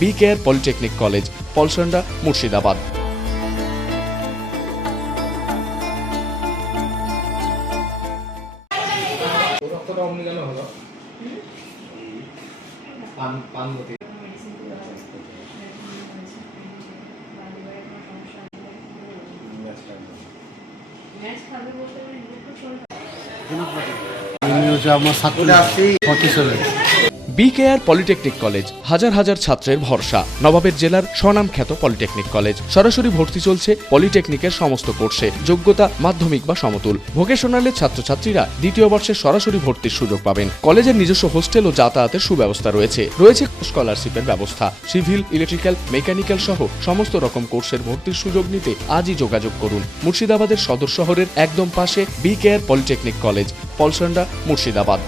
B care polytechnic college, Polsanda, Murshidabad. B care polytechnic college হাজার হাজার ছাত্রের ভরসা। নবাবের জেলার স্বনামখ্যাত পলিটেকনিক কলেজ। সরাসরি ভর্তি চলছে পলিটেকনিকের সমস্ত কোর্সে। যোগ্যতা মাধ্যমিক বা সমতুল। ভোকেশনালের ছাত্রছাত্রীরা দ্বিতীয় বর্ষে সরাসরি ভর্তির সুযোগ পাবেন। কলেজের নিজস্ব হোস্টেল ও যাতায়াতের সুব্যবস্থা রয়েছে। স্কলারশিপের ব্যবস্থা। সিভিল, ইলেকট্রিক্যাল, মেকানিক্যাল সহ সমস্ত রকম কোর্সের ভর্তির সুযোগ নিতে আজই যোগাযোগ করুন। মুর্শিদাবাদের সদর শহরের একদম পাশে B care polytechnic college, Polsanda, Murshidabad.